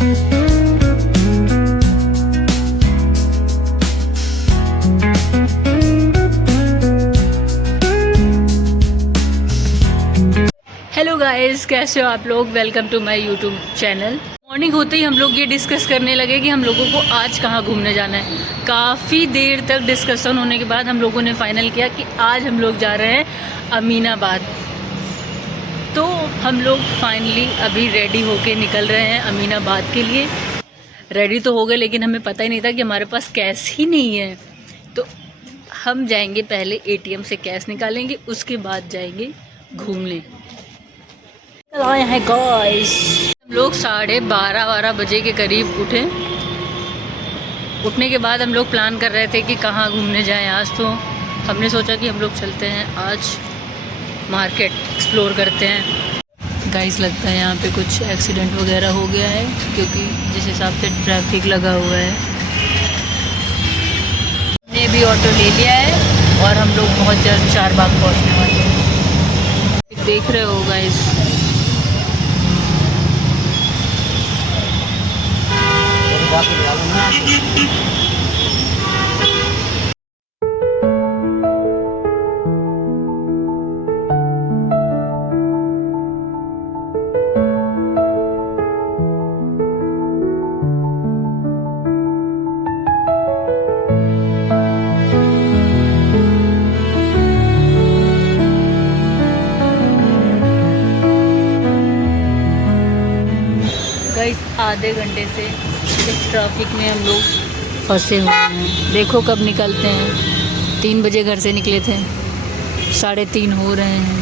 Hello guys, कैसे हो आप लोग। Welcome to my YouTube channel. Morning होते ही हम लोग ये डिस्कस करने लगे कि हम लोगों को आज कहाँ घूमने जाना है। काफ़ी देर तक डिस्कशन होने के बाद हम लोगों ने फाइनल किया कि आज हम लोग जा रहे हैं अमीनाबाद। तो हम लोग फाइनली अभी रेडी होके निकल रहे हैं अमीनाबाद के लिए। रेडी तो हो गए, लेकिन हमें पता ही नहीं था कि हमारे पास कैश ही नहीं है। तो हम जाएंगे, पहले ATM से कैश निकालेंगे, उसके बाद जाएंगे घूमने। आए हैं गाइस, हम लोग 12:30 बजे के करीब उठे। उठने के बाद हम लोग प्लान कर रहे थे कि कहाँ घूमने जाएं आज। तो हमने सोचा कि हम लोग चलते हैं आज मार्केट, एक्सप्लोर करते हैं। गाइस, लगता है यहाँ पे कुछ एक्सीडेंट वगैरह हो गया है, क्योंकि जिस हिसाब से ट्रैफिक लगा हुआ है। हमने भी ऑटो ले लिया है और हम लोग बहुत जल्द चारबाग पहुँचने वाले हैं। देख रहे हो गाइस, आधे घंटे से इस ट्रैफिक में हम लोग फंसे हुए हैं। देखो कब निकलते हैं। 3 बजे घर से निकले थे, 3:30 हो रहे हैं।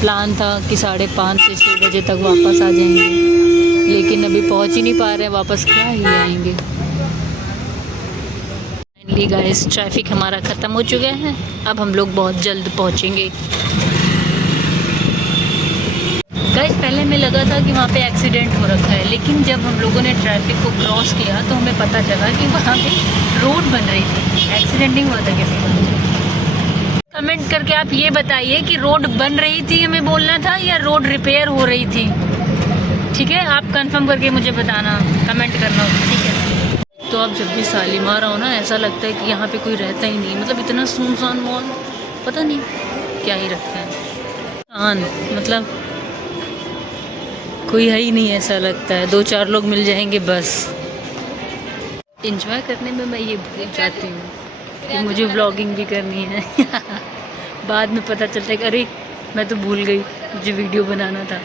प्लान था कि 5:30 से 6 बजे तक वापस आ जाएंगे, लेकिन अभी पहुंच ही नहीं पा रहे हैं। वापस क्या ही आएंगे। फाइनली गाइस, ट्रैफिक हमारा ख़त्म हो चुका है। अब हम लोग बहुत जल्द पहुंचेंगे। गाइस, पहले हमें लगा था कि वहाँ पे एक्सीडेंट हो रखा है, लेकिन जब हम लोगों ने ट्रैफिक को क्रॉस किया तो हमें पता चला कि वहाँ पे रोड बन रही थी। एक्सीडेंट नहीं हुआ था किसी का। कमेंट करके आप ये बताइए कि रोड बन रही थी हमें बोलना था, या रोड रिपेयर हो रही थी। ठीक है, आप कंफर्म करके मुझे बताना, कमेंट करना, ठीक है। तो आप जब भी शालीमार आओ ना, ऐसा लगता है कि यहाँ पर कोई रहता ही नहीं। मतलब इतना सुनसान मॉल, पता नहीं क्या ही रखा है। मतलब कोई है ही नहीं, ऐसा लगता है। 2-4 लोग मिल जाएंगे बस। एंजॉय करने में मैं ये भूल जाती हूँ कि मुझे व्लॉगिंग भी करनी है। बाद में पता चलता है कि अरे मैं तो भूल गई, मुझे वीडियो बनाना था।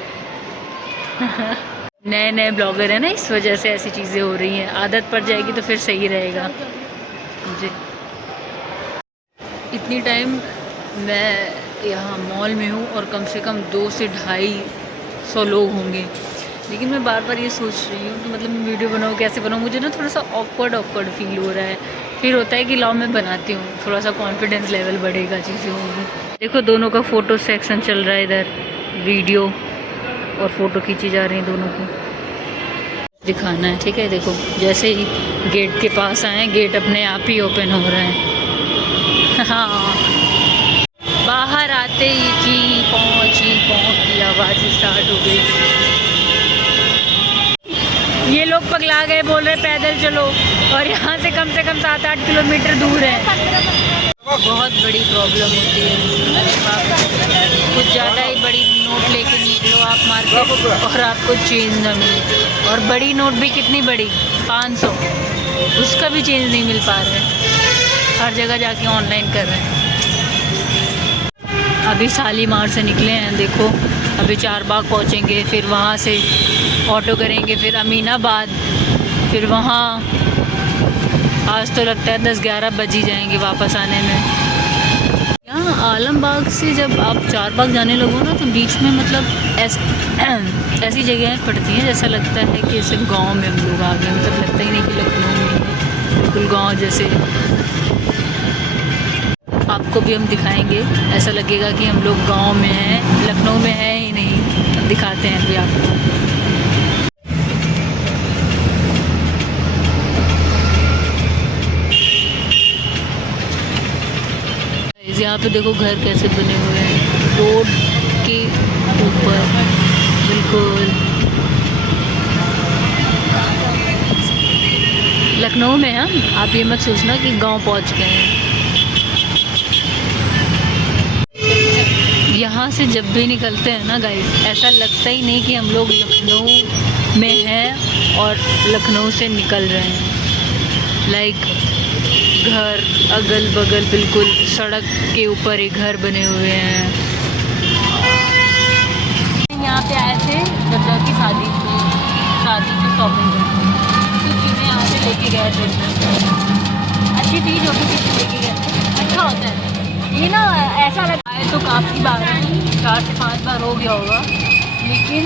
नए नए ब्लॉगर है ना, इस वजह से ऐसी चीज़ें हो रही हैं। आदत पड़ जाएगी तो फिर सही रहेगा। मुझे इतनी टाइम मैं यहाँ मॉल में हूँ और कम से कम 200 से 250 लोग होंगे, लेकिन मैं बार बार ये सोच रही हूँ कि मतलब मैं वीडियो बनाऊँ, कैसे बनाऊँ। मुझे ना थोड़ा सा ऑकवर्ड फील हो रहा है। फिर होता है कि लाओ मैं बनाती हूँ, थोड़ा सा कॉन्फिडेंस लेवल बढ़ेगा, चीज़ें होंगी। देखो दोनों का फ़ोटो सेक्शन चल रहा है इधर, वीडियो और फ़ोटो खींची जा रही हैं दोनों की। दिखाना है, ठीक है। देखो जैसे ही गेट के पास आए, गेट अपने आप ही ओपन हो रहा है। हाँ, बाहर आते ही ची पहुँच की आवाज़ स्टार्ट हो गई। ये लोग पगला गए, बोल रहे पैदल चलो, और यहाँ से कम 7-8 किलोमीटर दूर है। बहुत बड़ी प्रॉब्लम होती है। कुछ ज़्यादा ही बड़ी नोट लेके निकलो आप मार्केट और आपको चेंज ना मिले। और बड़ी नोट भी कितनी बड़ी, 500, उसका भी चेंज नहीं मिल पा रहा है। हर जगह जाके ऑनलाइन कर रहे हैं। अभी शालीमार से निकले हैं, देखो अभी चारबाग पहुंचेंगे, फिर वहां से ऑटो करेंगे, फिर अमीनाबाद, फिर वहां आज तो लगता है 10-11 बज ही जाएंगे वापस आने में। यहाँ आलमबाग से जब आप चारबाग जाने लगो ना, तो बीच में मतलब ऐसी जगहें पड़ती हैं जैसा लगता है कि जैसे गाँव में हम लोग आ गए। मतलब लगता ही नहीं कि लखनऊ में, बिल्कुल गाँव जैसे। आपको भी हम दिखाएंगे, ऐसा लगेगा कि हम लोग गांव में हैं, लखनऊ में है ही नहीं। दिखाते हैं अभी आपको। यहाँ पे देखो घर कैसे बने हुए हैं, रोड के ऊपर बिल्कुल। लखनऊ में हम, आप ये मत सोचना कि गांव पहुंच गए हैं। यहाँ से जब भी निकलते हैं ना गाइस, ऐसा लगता ही नहीं कि हम लोग लखनऊ में हैं और लखनऊ से निकल रहे हैं। लाइक घर अगल बगल बिल्कुल सड़क के ऊपर ही घर बने हुए हैं। यहाँ पे आए थे दादा की शादी की शॉपिंग करने, कुछ चीज़ें यहाँ से लेके गए थे। अच्छी थी जो भी चीज़ लेके गए थे, अच्छा होता है ये ना। ऐसा लगता है तो काफ़ी बार 4 से 5 बार हो गया होगा, लेकिन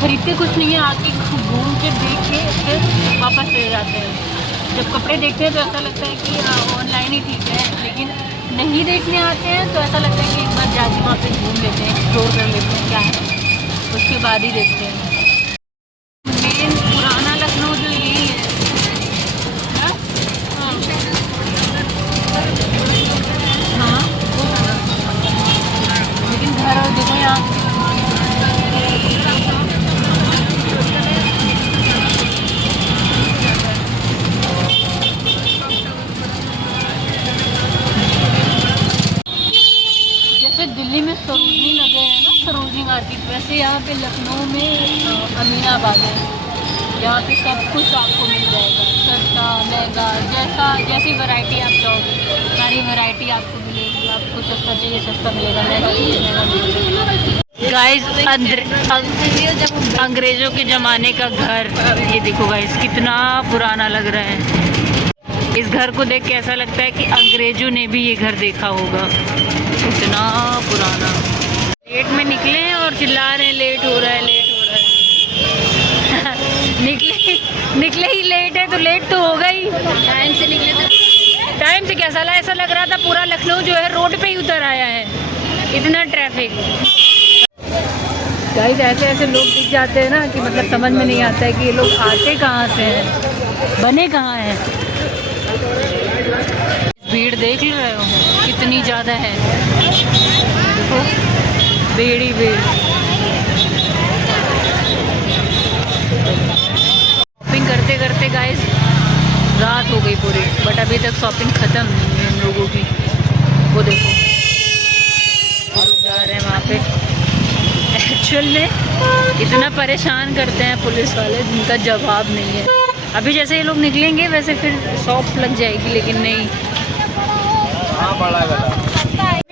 खरीदते कुछ नहीं है, आके घूम के देख के फिर वापस ले जाते हैं। जब कपड़े देखते हैं तो ऐसा लगता है कि ऑनलाइन ही ठीक है, लेकिन नहीं देखने आते हैं तो ऐसा लगता है कि एक बार जाके वहाँ पे घूम लेते हैं, एक्सप्लोर कर लेते हैं क्या है, उसके बाद ही देखते हैं। मेन पुराना लखनऊ जो यही है ना? हाँ, लेकिन घर और देखो यहाँ दिल्ली में सरोजनी नगर है ना, सरोजनी मार्केट, वैसे यहाँ पे लखनऊ में अमीनाबाद है। यहाँ पे सब कुछ आपको मिल जाएगा, सस्ता महंगा, जैसी वैरायटी आप चाहोगे सारी वैरायटी आपको मिलेगी। आपको सस्ता चाहिए सस्ता मिलेगा, महंगा चाहिए महंगा मिलेगा। गाइस अंग्रेज़ों के ज़माने का घर, ये देखो गाइस कितना पुराना लग रहा है। इस घर को देख के ऐसा लगता है कि अंग्रेज़ों ने भी ये घर देखा होगा, इतना पुराना। लेट में निकले हैं और चिल्ला रहे हैं लेट हो रहा है, लेट हो रहा है। निकले ही लेट है तो लेट तो होगा ही। टाइम से निकले तो टाइम से क्या साला, ऐसा लग रहा था पूरा लखनऊ जो है रोड पे ही उतर आया है, इतना ट्रैफिक। गाइस ऐसे ऐसे लोग दिख जाते हैं ना कि मतलब समझ में नहीं आता है कि ये लोग आते कहाँ से हैं, बने कहाँ हैं। भीड़ देख रहे हो कितनी ज़्यादा है, देखो भीड़ ही भीड़। शॉपिंग करते करते गाइस रात हो गई पूरी, बट अभी तक शॉपिंग ख़त्म नहीं है हम लोगों की। वो देखो जा रहे हैं वहाँ पे। एक्चुअल में इतना परेशान करते हैं पुलिस वाले जिनका जवाब नहीं है। अभी जैसे ये लोग निकलेंगे वैसे फिर शॉप लग जाएगी, लेकिन नहीं।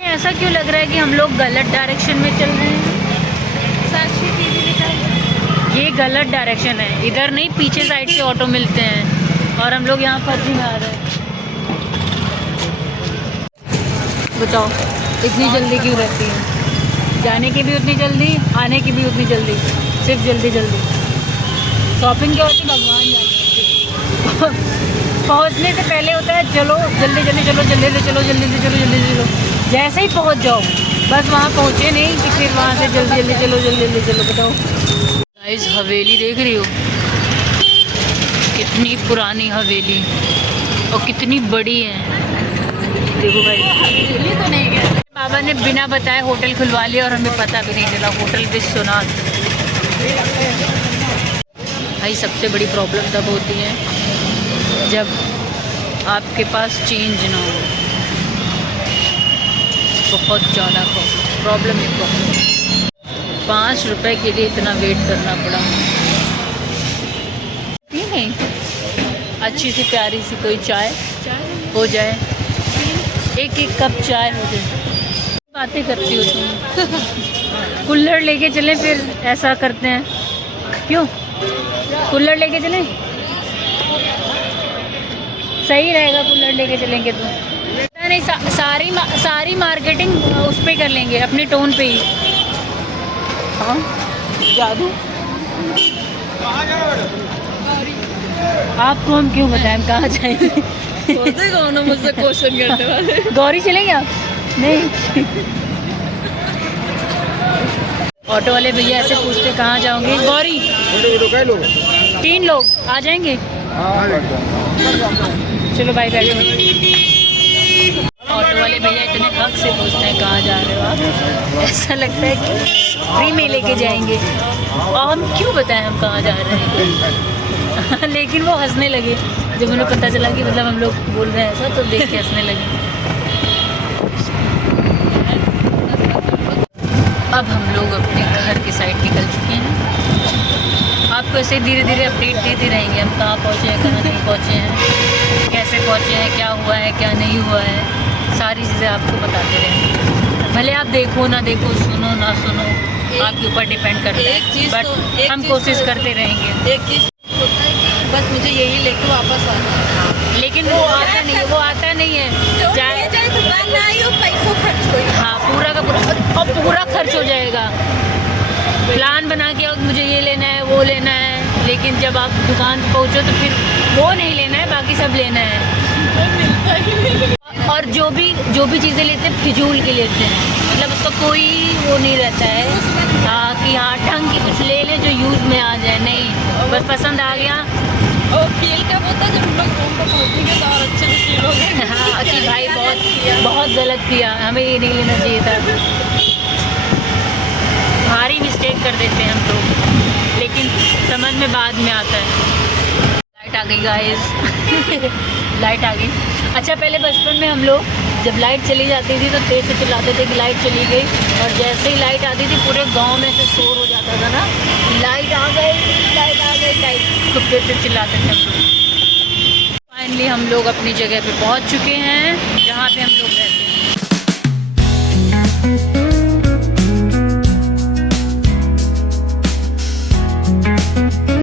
ऐसा क्यों लग रहा है कि हम लोग गलत डायरेक्शन में चल रहे हैं? ये गलत डायरेक्शन है, इधर नहीं, पीछे साइड से ऑटो मिलते हैं और हम लोग यहाँ फर्जी में आ रहे हैं। बताओ इतनी जल्दी क्यों रहती है? जाने की भी उतनी जल्दी, आने की भी उतनी जल्दी, सिर्फ जल्दी जल्दी। शॉपिंग क्या होती भगवान जाने। पहुंचने से पहले होता है चलो जल्दी जल्दी चलो, जल्दी से चलो, जल्दी से चलो, जल्दी से चलो। जैसे ही पहुंच जाओ बस वहाँ पहुँचे नहीं कि फिर वहाँ से जल्दी जल्दी चलो, जल्दी जल्दी चलो। बताओ गाइस हवेली देख रही हो, कितनी पुरानी हवेली और कितनी बड़ी है। देखो भाई तो नहीं गया, बाबा ने बिना बताए होटल खुलवा लिया और हमें पता भी नहीं चला। होटल विश्वनाथ। भाई सबसे बड़ी प्रॉब्लम तब होती है जब आपके पास चेंज ना हो, बहुत ज़्यादा प्रॉब्लम है। 5 रुपए के लिए इतना वेट करना पड़ा। नहीं अच्छी सी प्यारी सी कोई चाय हो जाए, एक एक कप चाय हो जाए। बातें करती हो तुम। कुल्हड़ लेके चलें फिर ऐसा करते हैं, क्यों कुल्हड़ लेके चलें? सही रहेगा कुल्हड़ लेके चलेंगे तो। नहीं सारी मार्केटिंग उस पे कर लेंगे, अपने टोन पे ही। हाँ जादू। आपको हम क्यों बताएं कहाँ जाएंगे? कौन मुझसे क्वेश्चन करने वाले? गौरी चलेंगे आप? नहीं। ऑटो वाले भैया ऐसे पूछते कहाँ जाओगे? गौरी। 3 लोग आ जाएंगे? चलो भाई बैठो। ऑटो वाले भैया इतने हक से पूछते हैं कहाँ जा रहे हो आप, ऐसा लगता है कि फ्री में लेके जाएंगे। और हम क्यों बताएं हम कहाँ जा रहे हैं। लेकिन वो हंसने लगे जब उन्हें पता चला कि मतलब हम लोग बोल रहे हैं ऐसा, तो देख के हंसने लगे। अब हम लोग अपने घर के साइड निकल चुके हैं। आपको ऐसे धीरे धीरे अपडेट देते रहेंगे हम कहाँ पहुँचे हैं, कहाँ नहीं पहुँचे हैं, कैसे पहुँचे हैं, क्या हुआ है क्या नहीं हुआ है, सारी चीज़ें आपको बताते रहेंगे। भले आप देखो ना देखो, सुनो ना सुनो, आपके ऊपर डिपेंड करता है, बट हम कोशिश करते रहेंगे। एक चीज़ होता है कि बस मुझे यही लेके वापस आना है। लेकिन वो आता नहीं है, वो आता नहीं है। चाहे दुकान में आई हो, पैसों खर्च हो। हाँ, पूरा का पूरा, और पूरा खर्च हो जाएगा। प्लान बना के अब मुझे ये लेना है वो लेना है, लेकिन जब आप दुकान पे पहुँचो तो फिर वो नहीं लेना है, बाकी सब लेना है। और जो भी चीज़ें लेते हैं फिजूल की लेते हैं, मतलब उसका कोई वो नहीं रहता है कि हाँ ढंग की कुछ ले लें जो यूज़ में आ जाए, नहीं, बस पसंद आ गया। और फील कब होता है जब हम लोग रूम पर पहुँचेंगे तो और अच्छे से फील होगा। हाँ कि भाई बहुत गलत किया, हमें ये नहीं लेना चाहिए था। भारी मिस्टेक कर देते हैं हम लोग, लेकिन समझ में बाद में आता है। लाइट आ गई गाइस। लाइट आ गई। अच्छा, पहले बचपन में हम लोग जब लाइट चली जाती थी तो तेज से चिल्लाते थे कि लाइट चली गई, और जैसे ही लाइट आती थी पूरे गांव में से शोर हो जाता था ना, लाइट आ गई लाइट आ गई, लाइट खूब तेज से चिल्लाते थे हम लोग। फाइनली हम लोग अपनी जगह पे पहुंच चुके हैं जहाँ पे हम लोग रहते हैं।